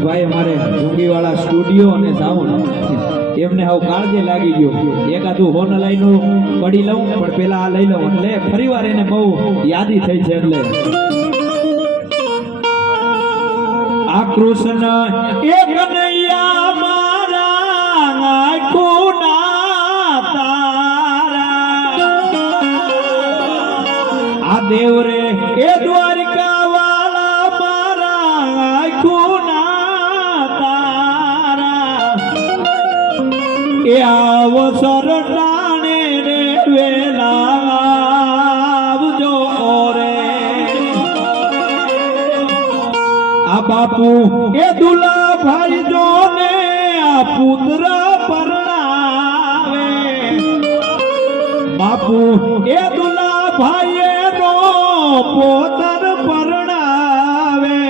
ભાઈ અમારે જુંગીવાળા સ્ટુડિયો અને સાઉન્ડ એમને હવે કાળજે લાગી ગયો એકાદું હોન લાઈનો પડી લઉં પણ પેલા આ લઈ લઉં એટલે ફરીવાર એને બહુ યાદી થઈ છે એટલે આ કૃષ્ણ એક કનૈયા મારા આંખોના તારા આ દેવ રે એ દ્વારિકા વાળા મારા આંખોના તારા એ અવસર ટાણે રે વેલા આવજો રે આ બાપુ એ દુલા ભાઈ જોને આ પુત્ર પરણાવે બાપુ એ દુલા ભાઈ નો પોતર પરણાવે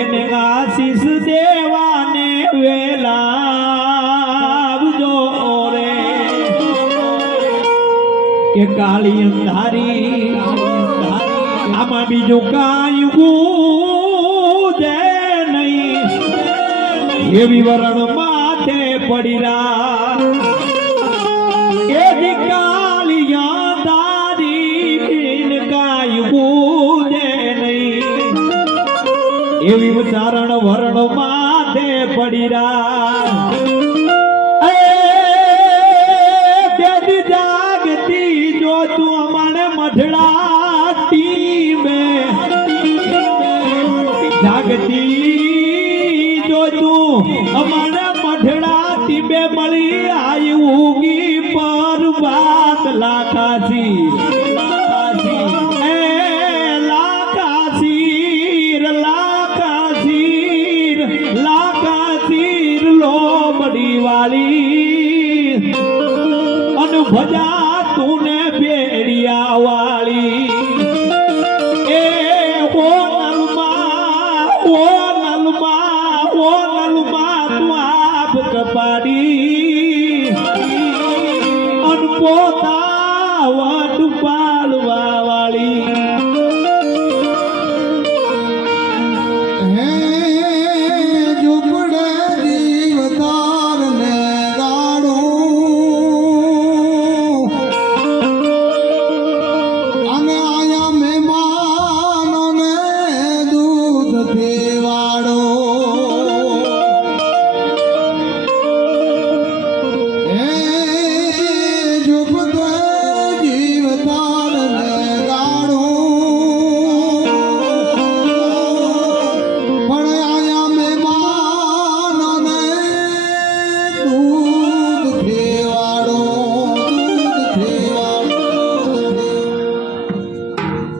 એને આશીષ દેવાને વેલા આવજો રે કે કાળી અંધારી આમાં બીજું કાંઈ એવી વરણ માથે પડીરા એ કાલિયા તારી બિન કાય બુદે નહીં એવી ઉચ્ચારણ વરણ માથે પડીરા જાગતી જો તું અમારે મઢડાતી મે જાગતી અમારા મઢડા ટીબે મળી આયુગી પર વાત લાખાસી લાખાસીર લોબડી વાળી અનુભજા તુને બેડિયા વાળી